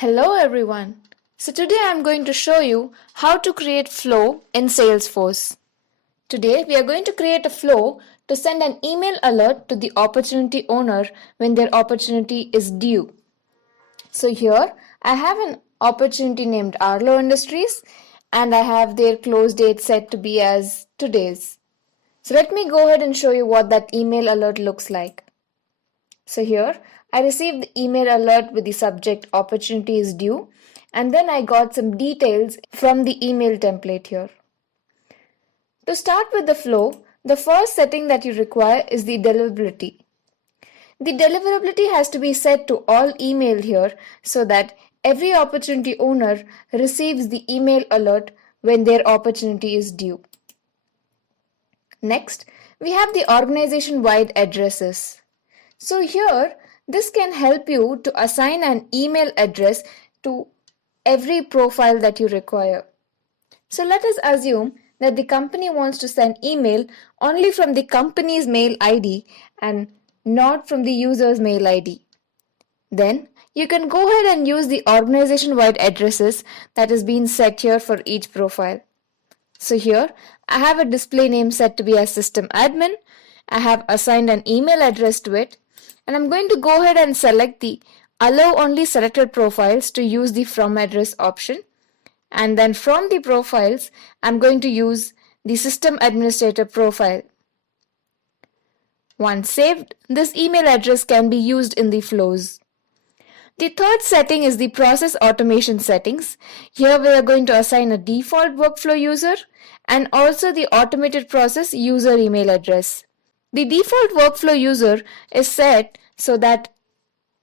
Hello everyone. So today I'm going to show you how to create flow in Salesforce. Today we are going to create a flow to send an email alert to the opportunity owner when their opportunity is due. So here I have an opportunity named Arlo Industries and I have their close date set to be as today's. So let me go ahead and show you what that email alert looks like. So here I received the email alert with the subject opportunity is due, and then I got some details from the email template here. To start with the flow, the first setting that you require is the deliverability. The deliverability has to be set to all email here so that every opportunity owner receives the email alert when their opportunity is due. Next, we have the organization-wide addresses. So here, this can help you to assign an email address to every profile that you require. So let us assume that the company wants to send email only from the company's mail ID and not from the user's mail ID. Then you can go ahead and use the organization-wide addresses that is being set here for each profile. So here I have a display name set to be as system admin. I have assigned an email address to it, and I'm going to go ahead and select the allow only selected profiles to use the from address option. And then from the profiles, I'm going to use the system administrator profile. Once saved, this email address can be used in the flows. The third setting is the process automation settings. Here we are going to assign a default workflow user and also the automated process user email address. The default workflow user is set so that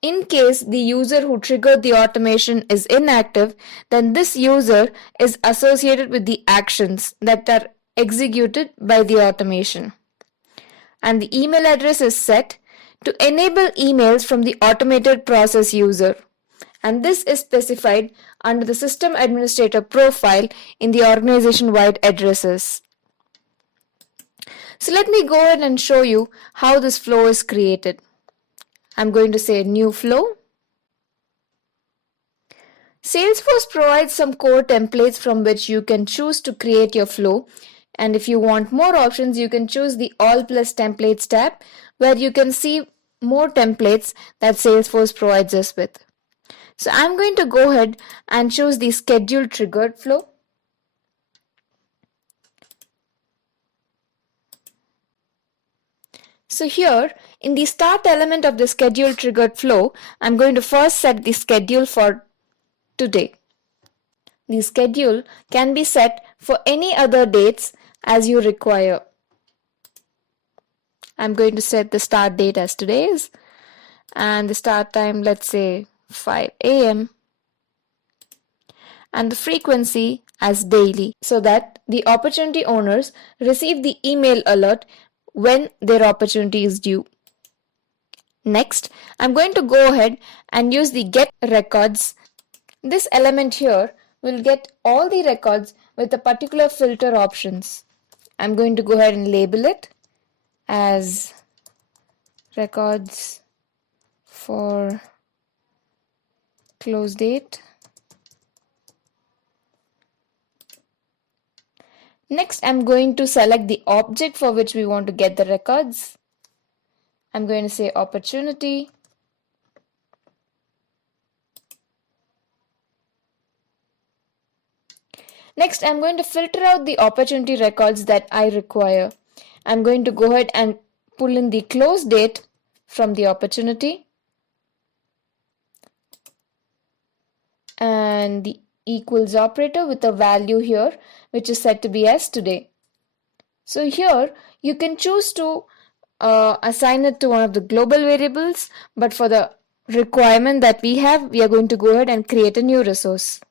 in case the user who triggered the automation is inactive, then this user is associated with the actions that are executed by the automation. And the email address is set to enable emails from the automated process user. And this is specified under the system administrator profile in the organization-wide addresses. So let me go ahead and show you how this flow is created. I'm going to say new flow. Salesforce provides some core templates from which you can choose to create your flow. And if you want more options, you can choose the All Plus Templates tab where you can see more templates that Salesforce provides us with. So I'm going to go ahead and choose the schedule triggered flow. So here in the start element of the schedule triggered flow, I'm going to first set the schedule for today. The schedule can be set for any other dates as you require. I'm going to set the start date as today's and the start time, let's say 5 a.m. and the frequency as daily so that the opportunity owners receive the email alert when their opportunity is due. Next, I'm going to go ahead and use the get records. This element here will get all the records with a particular filter options. I'm going to go ahead and label it as records for close date. Next, I'm going to select the object for which we want to get the records. I'm going to say opportunity. Next, I'm going to filter out the opportunity records that I require. I'm going to go ahead and pull in the close date from the opportunity and the equals operator with a value here which is set to be as today. So here you can choose to assign it to one of the global variables, but for the requirement that we have, we are going to go ahead and create a new resource.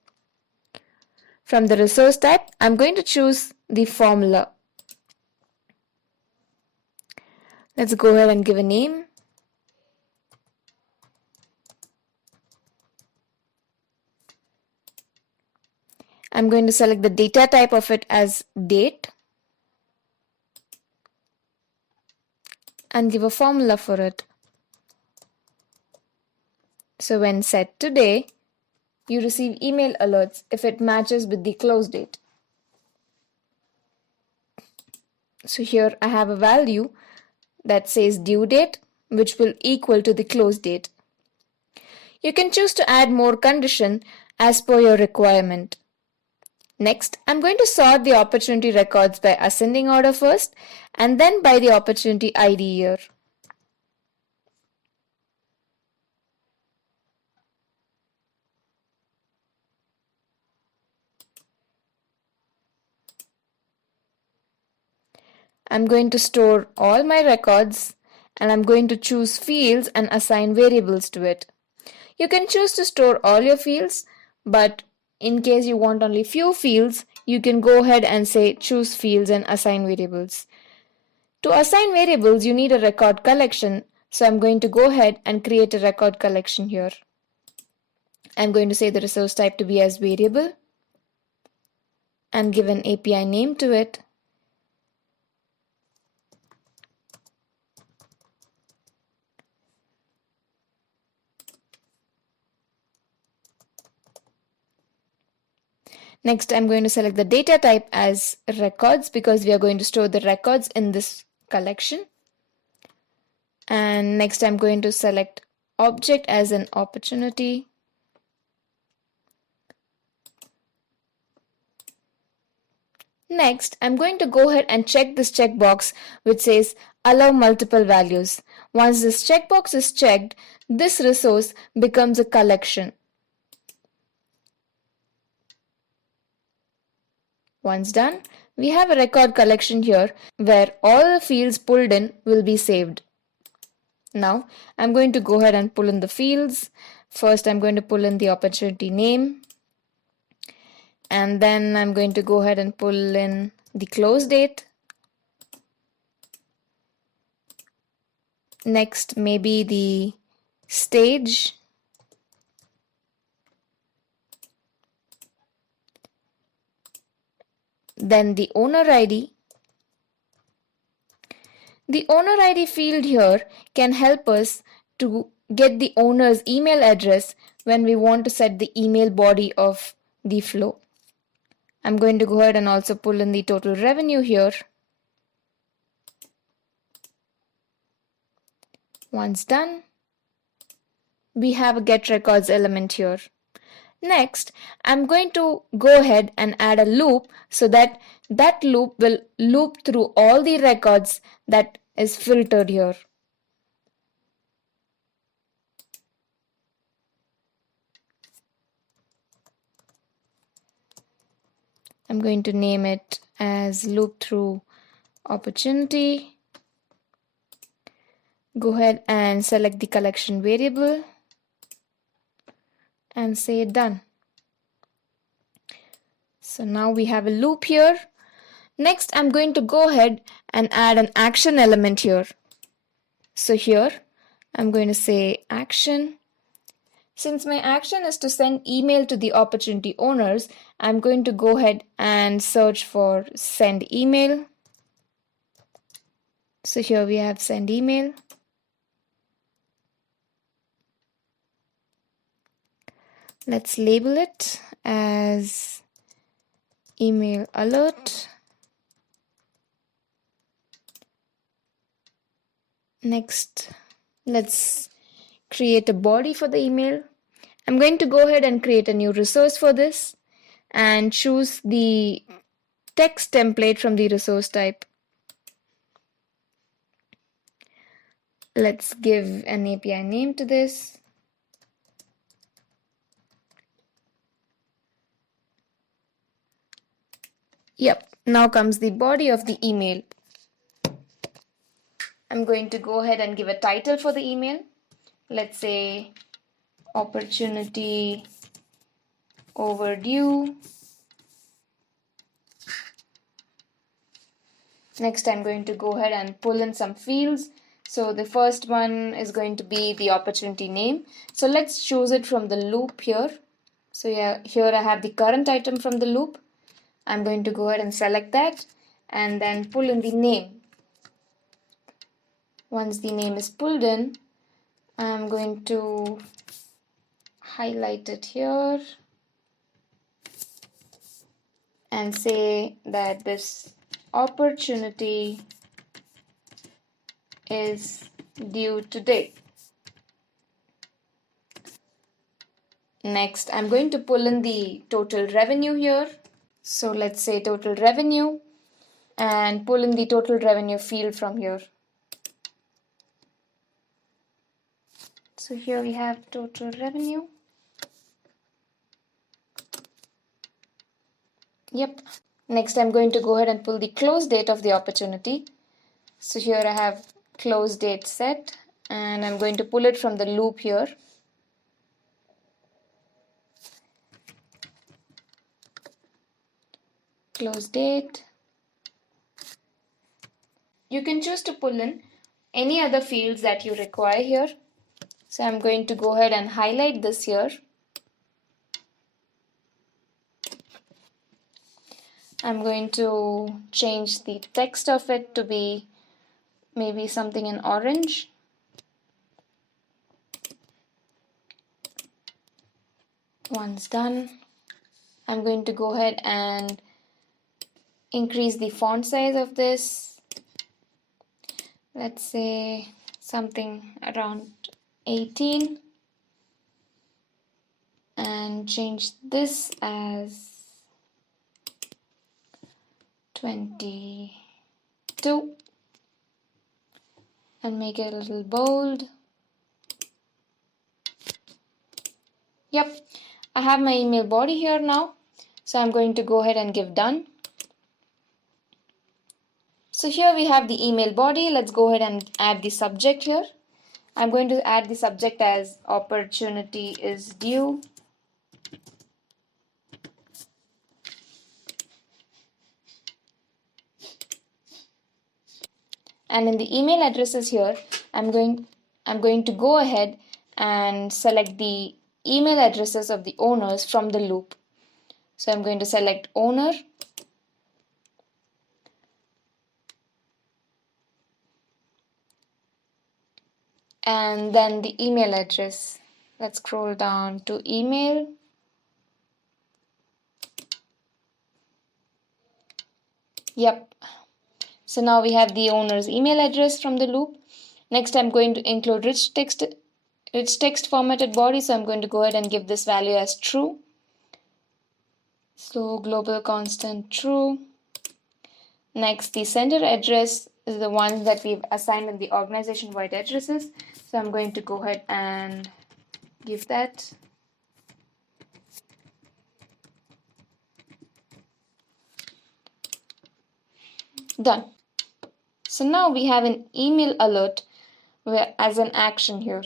From the resource type, I'm going to choose the formula. Let's go ahead and give a name. I'm going to select the data type of it as date and give a formula for it. So when set today, you receive email alerts if it matches with the close date. So here I have a value that says due date, which will equal to the close date. You can choose to add more condition as per your requirement. Next, I'm going to sort the opportunity records by ascending order first and then by the opportunity ID here. I'm going to store all my records and I'm going to choose fields and assign variables to it. You can choose to store all your fields, but in case you want only few fields, you can go ahead and say choose fields and assign variables. To assign variables, you need a record collection, so I'm going to go ahead and create a record collection here. I'm going to say the resource type to be as variable and give an API name to it. Next, I'm going to select the data type as records because we are going to store the records in this collection. And next, I'm going to select object as an opportunity. Next, I'm going to go ahead and check this checkbox which says allow multiple values. Once this checkbox is checked, this resource becomes a collection. Once done, we have a record collection here where all the fields pulled in will be saved. Now, I'm going to go ahead and pull in the fields. First, I'm going to pull in the opportunity name. And then I'm going to go ahead and pull in the close date. Next, maybe the stage. Then the owner ID. The owner ID field here can help us to get the owner's email address when we want to set the email body of the flow. I'm going to go ahead and also pull in the total revenue here. Once done, we have a get records element here. Next, I'm going to go ahead and add a loop so that that loop will loop through all the records that is filtered here. I'm going to name it as loop through opportunity. Go ahead and select the collection variable and say done. So now we have a loop here. Next, I'm going to go ahead and add an action element here. So here, I'm going to say action. Since my action is to send email to the opportunity owners, I'm going to go ahead and search for send email. So here we have send email. Let's label it as email alert. Next, let's create a body for the email. I'm going to go ahead and create a new resource for this and choose the text template from the resource type. Let's give an API name to this. Yep, now comes the body of the email. I'm going to go ahead and give a title for the email. Let's say opportunity overdue. Next, I'm going to go ahead and pull in some fields. So the first one is going to be the opportunity name. So let's choose it from the loop here. So yeah, here I have the current item from the loop. I'm going to go ahead and select that and then pull in the name. Once the name is pulled in, I'm going to highlight it here and say that this opportunity is due today. Next, I'm going to pull in the total revenue here. So let's say total revenue and pull in the total revenue field from here. So here we have total revenue. Yep. Next, I'm going to go ahead and pull the close date of the opportunity. So here I have close date set, and I'm going to pull it from the loop here. Close date. You can choose to pull in any other fields that you require here. So I'm going to go ahead and highlight this here. I'm going to change the text of it to be maybe something in orange. Once done, I'm going to go ahead and increase the font size of this. Let's say something around 18 and change this as 22 and make it a little bold. Yep, I have my email body here now, so I'm going to go ahead and give done. So here we have the email body. Let's go ahead and add the subject here. I'm going to add the subject as opportunity is due. And in the email addresses here, I'm going to go ahead and select the email addresses of the owners from the loop. So I'm going to select owner. And then the email address. Let's scroll down to email. Yep. So now we have the owner's email address from the loop. Next, I'm going to include rich text formatted body. So I'm going to go ahead and give this value as true. So global constant true. Next, the sender address is the one that we've assigned in the organization wide addresses. So I'm going to go ahead and give that. Done. So now we have an email alert as an action here.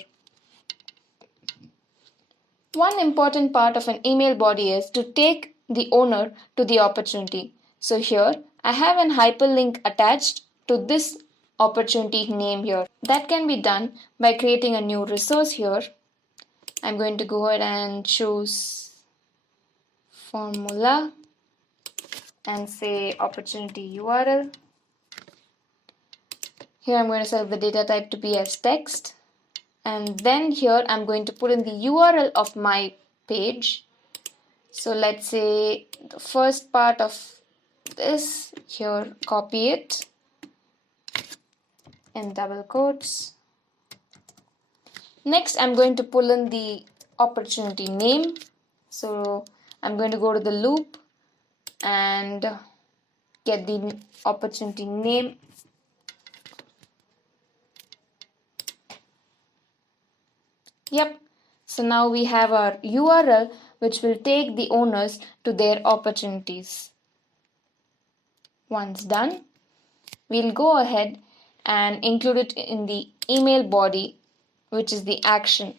One important part of an email body is to take the owner to the opportunity. So here I have an hyperlink attached to this opportunity name here. That can be done by creating a new resource here. I'm going to go ahead and choose formula and say opportunity URL. Here I'm going to select the data type to be as text. And then here I'm going to put in the URL of my page. So let's say the first part of this here, copy it in double quotes. Next, I'm going to pull in the opportunity name. So I'm going to go to the loop and get the opportunity name. Yep. So now we have our URL which will take the owners to their opportunities. Once done, we'll go ahead and include it in the email body, which is the action.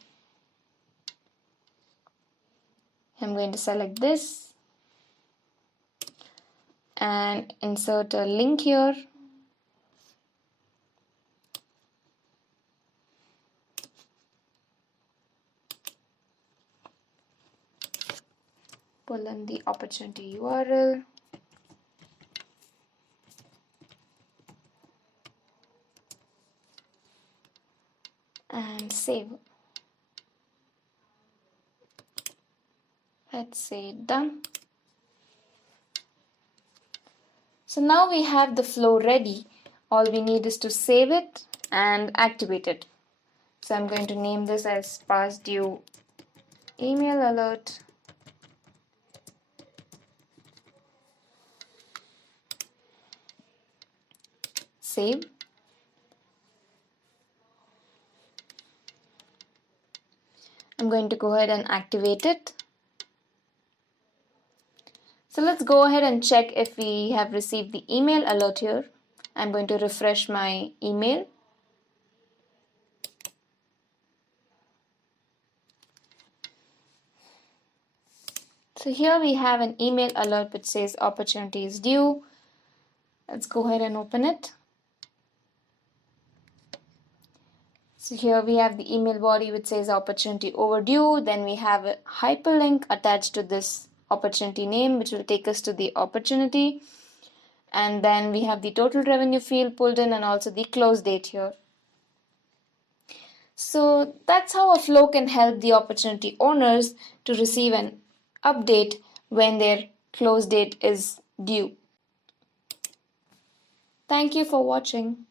I'm going to select this and insert a link here. Pull in the opportunity URL. And save. Let's say done. So now we have the flow ready. All we need is to save it and activate it. So I'm going to name this as past due email alert. Save. I'm going to go ahead and activate it. So let's go ahead and check if we have received the email alert here. I'm going to refresh my email. So here we have an email alert which says opportunity is due. Let's go ahead and open it. So here we have the email body which says opportunity overdue. Then we have a hyperlink attached to this opportunity name which will take us to the opportunity. And then we have the total revenue field pulled in and also the close date here. So that's how a flow can help the opportunity owners to receive an update when their close date is due. Thank you for watching.